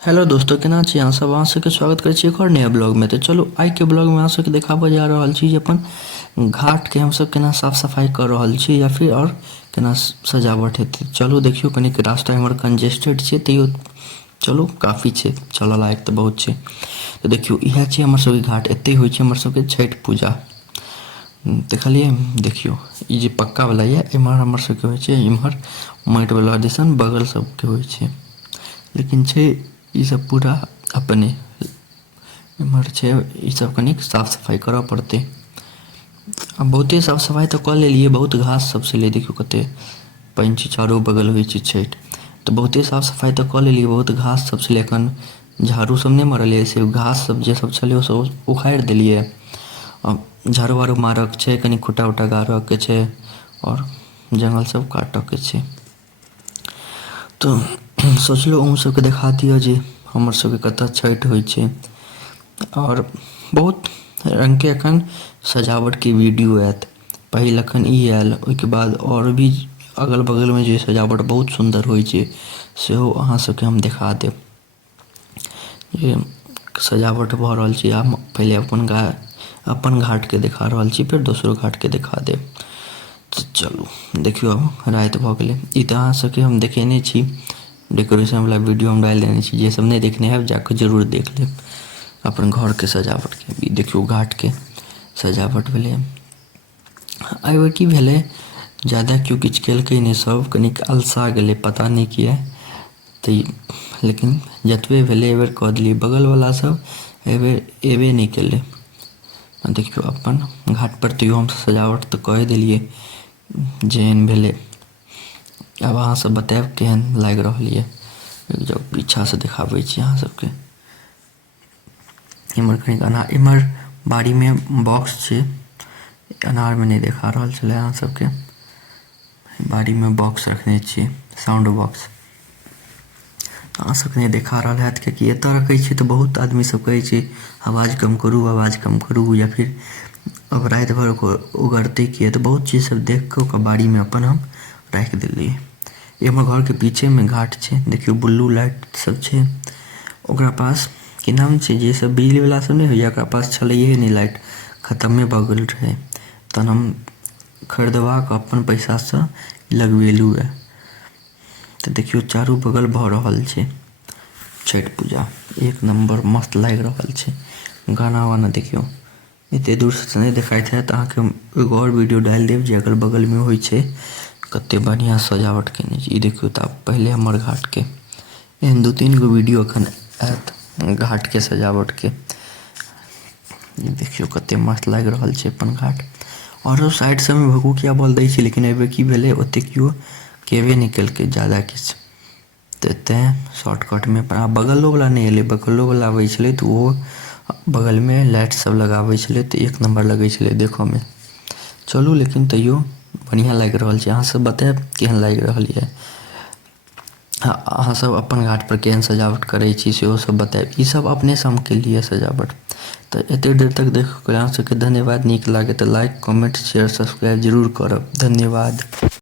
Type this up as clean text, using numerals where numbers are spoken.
Hello दोस्तों, केना छी अहाँ सब? अहाँ सबके स्वागत करै छी एक और नया ब्लॉग में। तो चलो आई के ब्लॉग में अहाँ सबके देखाबऽ जा रहल छी जे अपन घाट के हम सब केना साफ सफाई कर रहल छी या फिर और केना सजावट हेतै। चलो देखियो, कनिक रास्ता हमर कंजेस्टेड छै, तैयो चलो काफी छै, चलऽ लायक तऽ बहुत छै। तो देखियो इएह छै हमर सबके घाट, एतै होइ छै हमर सबके छठ पूजा। देखलिए, देखियो ई जे पक्का वाला ये, इम्हर हमर सबके होइ छै, इम्हर माटि वाला दिसन बगल सबके होइ छै। लेकिन छै ई सब पूरा अपने, इम्हर छै ई सब कनिक साफ सफाई करऽ पड़तै। अब बहुते साफ सफाई तऽ कऽ लेलियै, बहुत घास सब छलै, देखियो कते पानि छै, चारो बगल होइ छै छठि, तऽ बहुते साफ सफाई तऽ कऽ लेलियै, बहुत घास सब छलै। एखन झाड़ू सब नहि मारलियै, से घास सब जे सब छलै ओ सब उखाड़ि देलियै। झाड़ू वाड़ू मारऽके छै, कनि खुट्टा उट्टा गाड़ऽके छै और जंगल सब काटऽके छै। तो सोचलहुँ अहूँ सबके देखा दिअ जे हमर सबके कतऽ छठि होइ छै। और बहुत रङ्गके एखन सजावटके वीडियो आयत। पहिल एखन ई आयल, ओहिके बाद और भी अगल बगलमे जे सजावट बहुत सुन्दर होइ छै सेहो अहाँ सबके हम देखा देब। जे सजावट भऽ रहल छै, आब पहिले अपन घाटके देखा रहल छी, फेर दोसरो घाटके देखा देब। तऽ चलू देखियौ, आब राति भऽ गेलै। ई तऽ अहाँ सबके हम देखेने छी, डेकोरेशनवला वीडियो हम डालि देने छी, जे सब नहि देखने हैब जाकऽ जरूर देख लेब अपन घरके सजावटके। ई देखियौ घाटके सजावट भेलै। एहि बेर की भेलै, ज्यादा केओ किछु केलकै नहि, सब कनिक अलसा गेलै, पता नहि किया। तऽ लेकिन जतबे भेलै एहि बेर कऽ देलियै। बगलवला सब एहि बेर एबे नहि केलै। देखियौ अपन घाटपर तैयो हम सजावट तऽ कऽ देलियै जेहन भेलै। आब अहाँ सब बतायब केहन लागि रहल यऽ। जब पीछासँ देखाबै छी अहाँ सबके, इम्हर कनिक इम्हर बाड़ीमे बॉक्स छै, अनारमे नहि देखा रहल छलै अहाँ सबके। बाड़ीमे बॉक्स रखने छियै, साउंड बॉक्स, अहाँ सबके नहि देखा रहल हैत किएकि एतऽ रखै छियै तऽ बहुत आदमी सब कहै छै आवाज कम करू, आवाज कम करू, या फिर अब राति भर उगरतै किए, तऽ बहुत चीज सब देख कऽ ओकर बाड़ीमे अपन हम राखि देलियै। हमर घरके पीछेमे घाट छै, देखियौ ब्लू लाइट सब छै ओकरा पास। की नाम छै, जे सब बिजलीवला सब नहि होइए, ओकरा पास छलैहे नहि, लाइट खतमे भऽ गेल रहै, तहन हम खरीदवा कऽ अपन पैसासँ लगबेलहुँ यऽ। तऽ देखियौ चारू बगल भऽ रहल छै छठि पूजा, एक नम्बर मस्त लागि रहल छै। गाना वाना देखियौ, एते दूरसँ नहि देखाइत हैत अहाँके, एगो और वीडियो डालि देब जे अगल बगलमे होइ छै, कते बढ़िआँ सजावट केने छै। ई देखियौ, तऽ आब पहिले हमर घाटके एहन 2-3 गो वीडियो एखन आयत घाटके सजावटके। देखियौ कते मस्त लागि रहल छै अपन घाट। औरो साइड सबमे भभूकिया बॉल दै छै, लेकिन एहि बेर की भेलै, ओते केओ केबे नहि केलकै ज्यादा किछु, तऽ तेँ शॉर्टकटमे बगलोवला नहि एलै। बगलोवला अबै छलै तऽ ओहो बगलमे लाइट सब लगाबै छलै, तऽ एक नम्बर लगै छलै देखऽमे। चलू लेकिन तैयो बढ़िआँ लागि रहल छै। अहाँ सब बतायब केहन लागि रहल यऽ। अहाँ सब अपन घाटपर केहन सजावट करै छी सेहो सब बतायब। ई सब अपनेसँ हम केलियै सजावट। तऽ एतेक देर तक देखऽके लेल अहाँ सबके धन्यवाद। नीक लागै तऽ लाइक, कमेंट, शेयर, सब्सक्राइब जरूर करब। धन्यवाद।